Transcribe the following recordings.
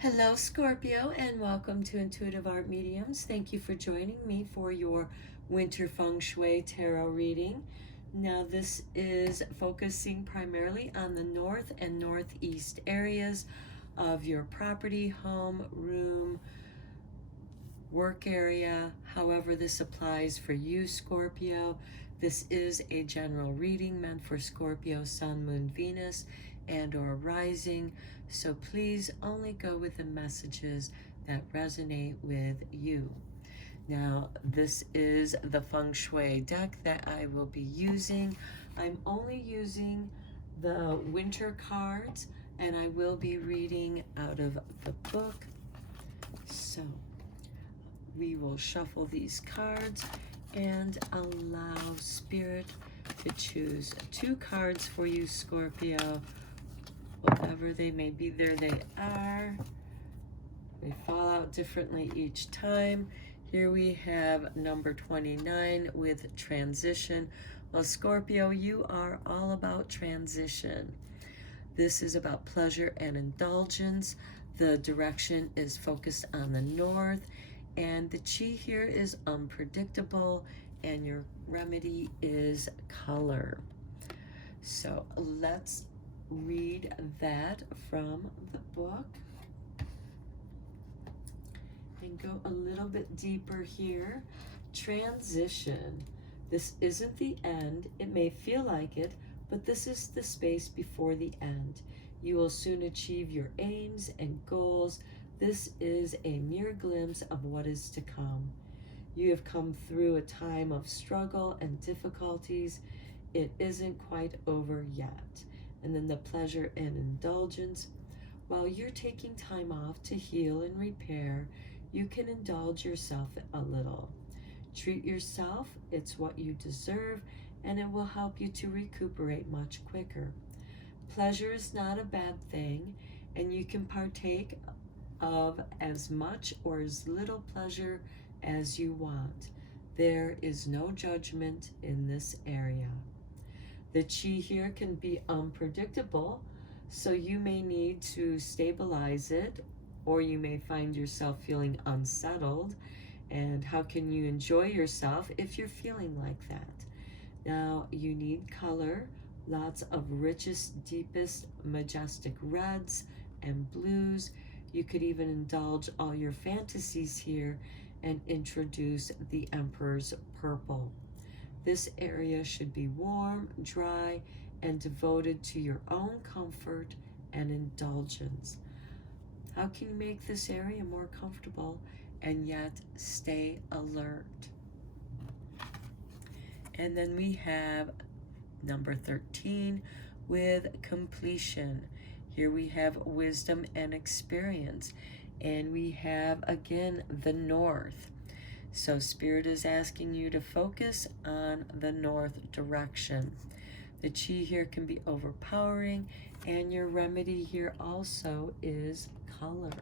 Hello, Scorpio, and welcome to Intuitive Art Mediums. Thank you for joining me for your Winter Feng Shui Tarot reading. Now, this is focusing primarily on the north and northeast areas of your property, home, room, work area. However, this applies for you, Scorpio. This is a general reading meant for Scorpio, Sun, Moon, Venus, and or rising. So please only go with the messages that resonate with you. Now, this is the Feng Shui deck that I will be using. I'm only using the winter cards, and I will be reading out of the book. So we will shuffle these cards and allow Spirit to choose 2 cards for you, Scorpio. Whatever they may be, there they are. They fall out differently each time. Here we have number 29 with transition. Well, Scorpio, you are all about transition. This is about pleasure and indulgence. The direction is focused on the north, and the chi here is unpredictable, and your remedy is color. So let's read that from the book and go a little bit deeper here. Transition. This isn't the end. It may feel like it, but this is the space before the end. You will soon achieve your aims and goals. This is a mere glimpse of what is to come. You have come through a time of struggle and difficulties. It isn't quite over yet. And then the pleasure and indulgence. While you're taking time off to heal and repair, you can indulge yourself a little. Treat yourself, it's what you deserve, and it will help you to recuperate much quicker. Pleasure is not a bad thing, and you can partake of as much or as little pleasure as you want. There is no judgment in this area. The chi here can be unpredictable, so you may need to stabilize it, or you may find yourself feeling unsettled. And how can you enjoy yourself if you're feeling like that? Now, you need color, lots of richest, deepest, majestic reds and blues. You could even indulge all your fantasies here and introduce the Emperor's purple. This area should be warm, dry, and devoted to your own comfort and indulgence. How can you make this area more comfortable and yet stay alert? And then we have number 13 with completion. Here we have wisdom and experience. And we have, again, the north. So Spirit is asking you to focus on the north direction. The chi here can be overpowering, and your remedy here also is color.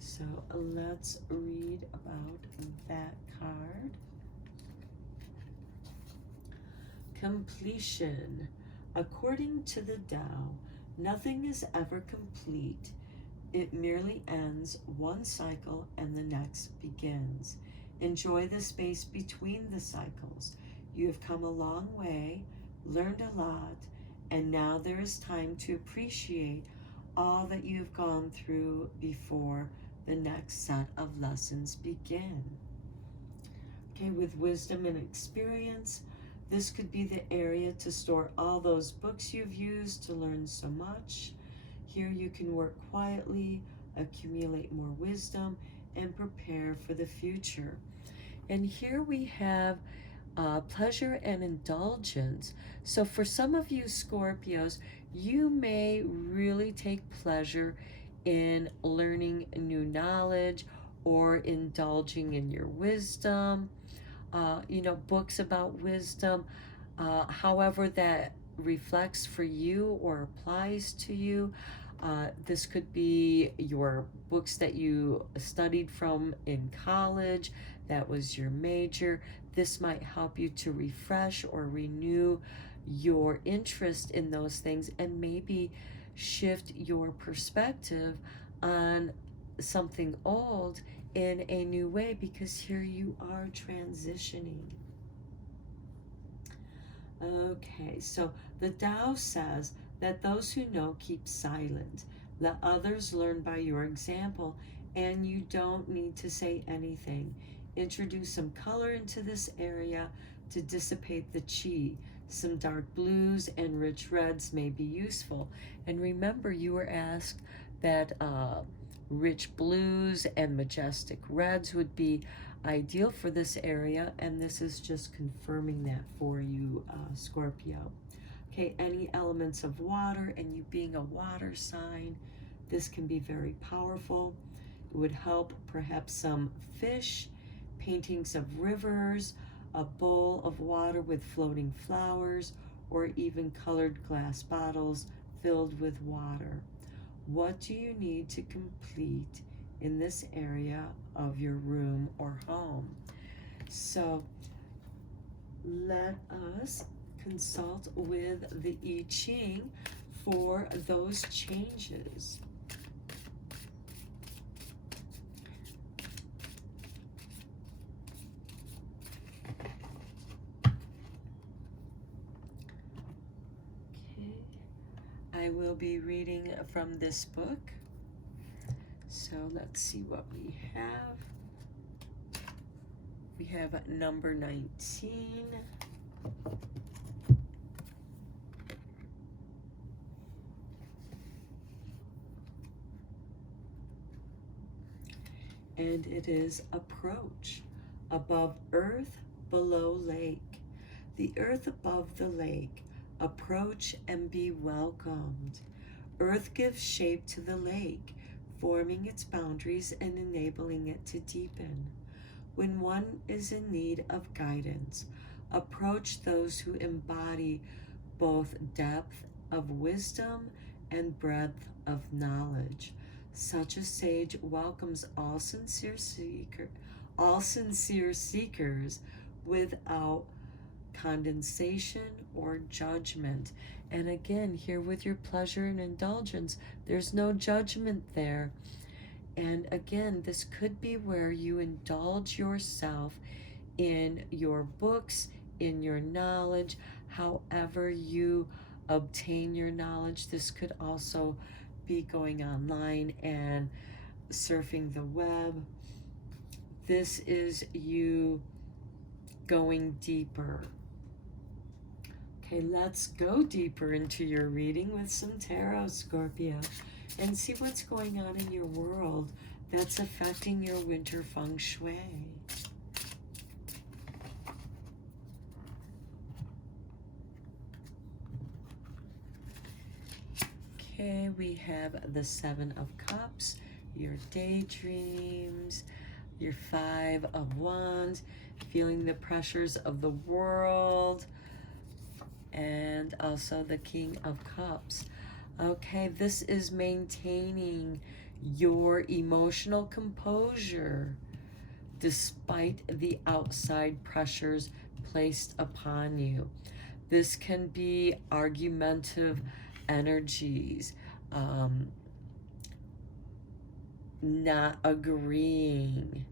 So let's read about that card. Completion. According to the Tao, nothing is ever complete. It merely ends one cycle and the next begins. Enjoy the space between the cycles. You have come a long way, learned a lot, and now there is time to appreciate all that you have gone through before the next set of lessons begin. Okay, with wisdom and experience, this could be the area to store all those books you've used to learn so much. Here you can work quietly, accumulate more wisdom, and prepare for the future. And here we have pleasure and indulgence. So for some of you Scorpios, you may really take pleasure in learning new knowledge or indulging in your wisdom, books about wisdom, however that reflects for you or applies to you. This could be your books that you studied from in college, that was your major. This might help you to refresh or renew your interest in those things and maybe shift your perspective on something old in a new way, because here you are transitioning. Okay, so the Tao says that those who know keep silent. Let others learn by your example, and you don't need to say anything. Introduce some color into this area to dissipate the qi. Some dark blues and rich reds may be useful. And remember, you were asked that rich blues and majestic reds would be ideal for this area, and this is just confirming that for you, Scorpio. Okay, any elements of water, and you being a water sign, this can be very powerful. It would help perhaps some fish, paintings of rivers, a bowl of water with floating flowers, or even colored glass bottles filled with water. What do you need to complete in this area of your room or home? So let us consult with the I Ching for those changes. I will be reading from this book. So let's see what we have. We have number 19. And it is approach. Above earth, below lake. The earth above the lake. Approach and be welcomed. Earth gives shape to the lake, forming its boundaries and enabling it to deepen. When one is in need of guidance, approach those who embody both depth of wisdom and breadth of knowledge. Such a sage welcomes all sincere seekers without condensation or judgment. And again, here with your pleasure and indulgence, there's no judgment there. And again, this could be where you indulge yourself in your books, in your knowledge, however you obtain your knowledge. This could also be going online and surfing the web. This is you going deeper. Okay, let's go deeper into your reading with some tarot, Scorpio, and see what's going on in your world that's affecting your winter Feng Shui. Okay, we have the Seven of Cups, your daydreams, your Five of Wands, feeling the pressures of the world, and also the King of Cups. Okay, this is maintaining your emotional composure despite the outside pressures placed upon you. This can be argumentative energies, not agreeing.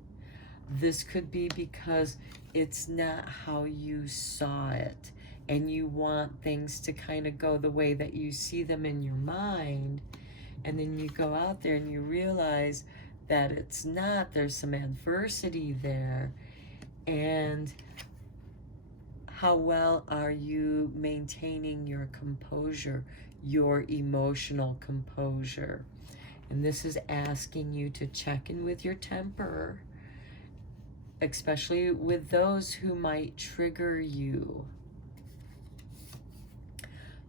This could be because it's not how you saw it, and you want things to kind of go the way that you see them in your mind, and then you go out there and you realize that it's not. There's some adversity there. And how well are you maintaining your composure, your emotional composure? And this is asking you to check in with your temper, especially with those who might trigger you.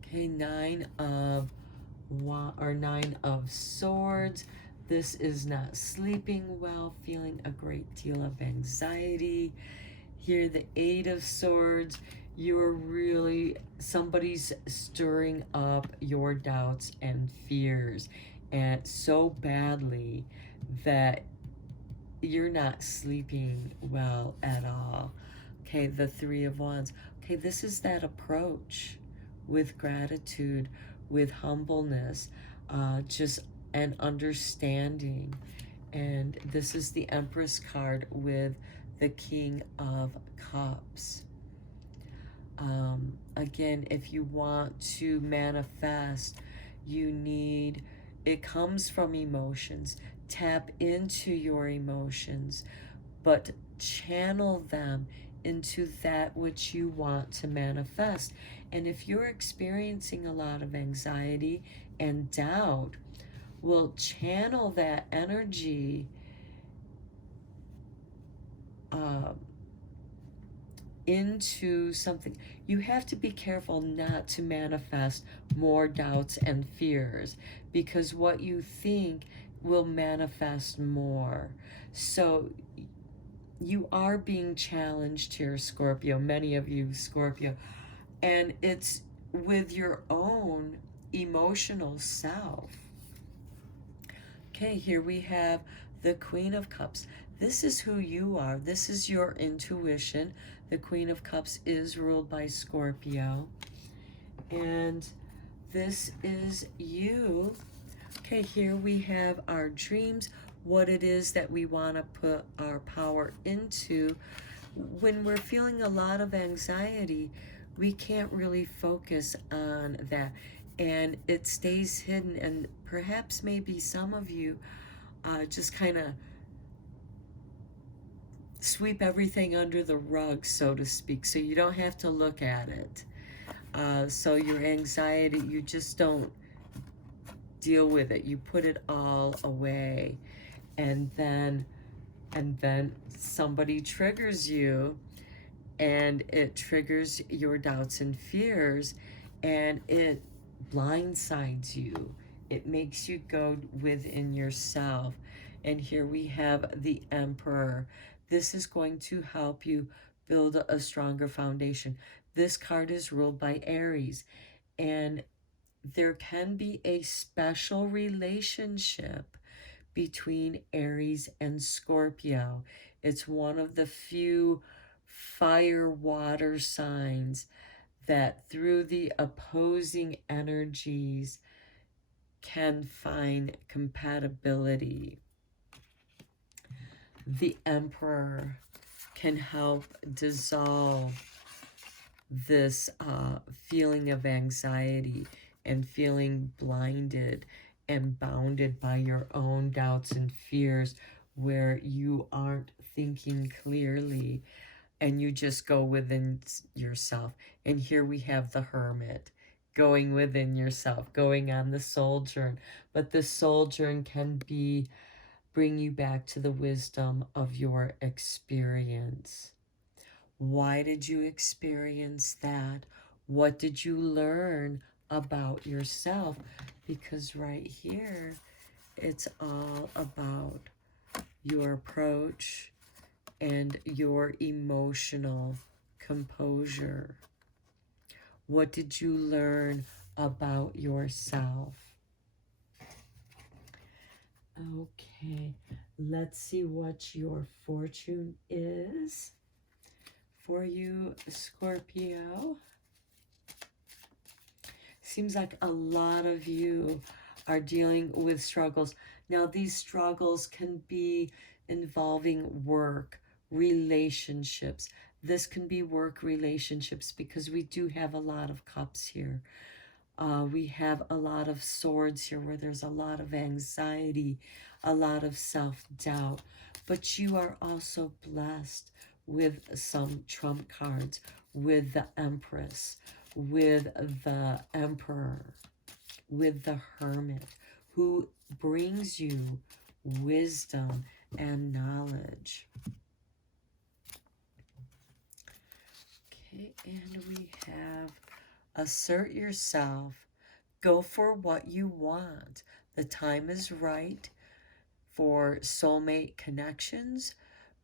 Okay, Nine of Swords. This is not sleeping well, feeling a great deal of anxiety. Here, the Eight of Swords. You are really, somebody's stirring up your doubts and fears, and so badly that you're not sleeping well at all. Okay, the Three of Wands. Okay, this is that approach with gratitude, with humbleness. just an understanding. And this is the Empress card with the King of Cups. Again, if you want to manifest, you need, it comes from emotions. Tap into your emotions, but channel them into that which you want to manifest. And if you're experiencing a lot of anxiety and doubt, will channel that energy into something. You have to be careful not to manifest more doubts and fears, because what you think will manifest more. So you are being challenged here, Scorpio, many of you, Scorpio, and it's with your own emotional self. Okay, here we have the Queen of Cups. This is who you are. This is your intuition. The Queen of Cups is ruled by Scorpio. And this is you. Okay, here we have our dreams, what it is that we want to put our power into. When we're feeling a lot of anxiety, we can't really focus on that, and it stays hidden. And perhaps maybe some of you just kind of sweep everything under the rug, so to speak, so you don't have to look at it. So your anxiety, you just don't deal with it. You put it all away, and then somebody triggers you, and it triggers your doubts and fears, and it blindsides you. It makes you go within yourself. And here we have the Emperor. This is going to help you build a stronger foundation. This card is ruled by Aries, and there can be a special relationship between Aries and Scorpio. It's one of the few fire water signs that through the opposing energies can find compatibility. The Emperor can help dissolve this feeling of anxiety and feeling blinded and bounded by your own doubts and fears, where you aren't thinking clearly and you just go within yourself. And here we have the Hermit, going within yourself, going on the soul journey. But the soul journey can bring you back to the wisdom of your experience. Why did you experience that? What did you learn about yourself? Because right here, it's all about your approach and your emotional composure. What did you learn about yourself? Okay, let's see what your fortune is for you, Scorpio. Seems like a lot of you are dealing with struggles. Now, these struggles can be involving work, relationships. This can be work relationships, because we do have a lot of cups here. We have a lot of swords here, where there's a lot of anxiety, a lot of self-doubt. But you are also blessed with some trump cards, with the Empress, with the Emperor, with the Hermit, who brings you wisdom and knowledge. Okay, and we have assert yourself, go for what you want. The time is right for soulmate connections.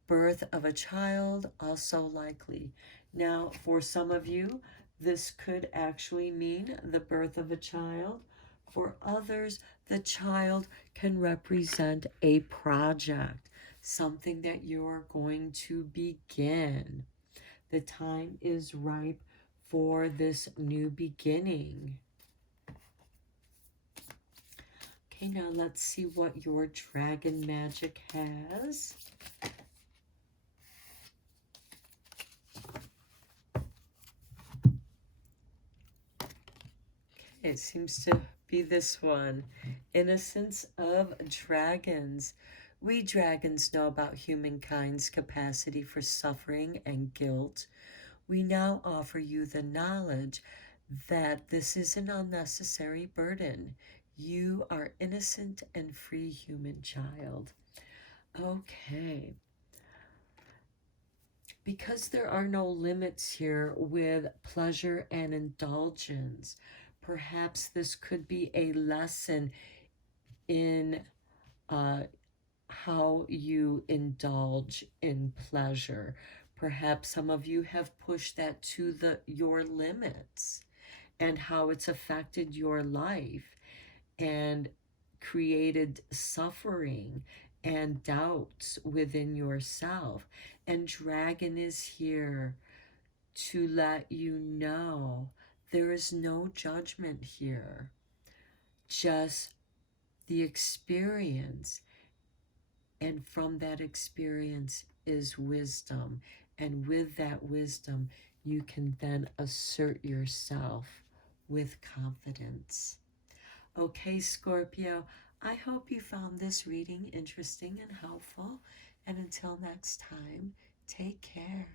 Birth of a child, also likely. Now, for some of you, this could actually mean the birth of a child. For others, the child can represent a project, something that you're going to begin. The time is ripe for this new beginning. Okay, now let's see what your dragon magic has. It seems to be this one. Innocence of dragons. We dragons know about humankind's capacity for suffering and guilt. We now offer you the knowledge that this is an unnecessary burden. You are innocent and free human child. Okay. Because there are no limits here with pleasure and indulgence, perhaps this could be a lesson in how you indulge in pleasure. Perhaps some of you have pushed that to your limits, and how it's affected your life and created suffering and doubts within yourself. And Dragon is here to let you know there is no judgment here, just the experience. And from that experience is wisdom. And with that wisdom, you can then assert yourself with confidence. Okay, Scorpio, I hope you found this reading interesting and helpful. And until next time, take care.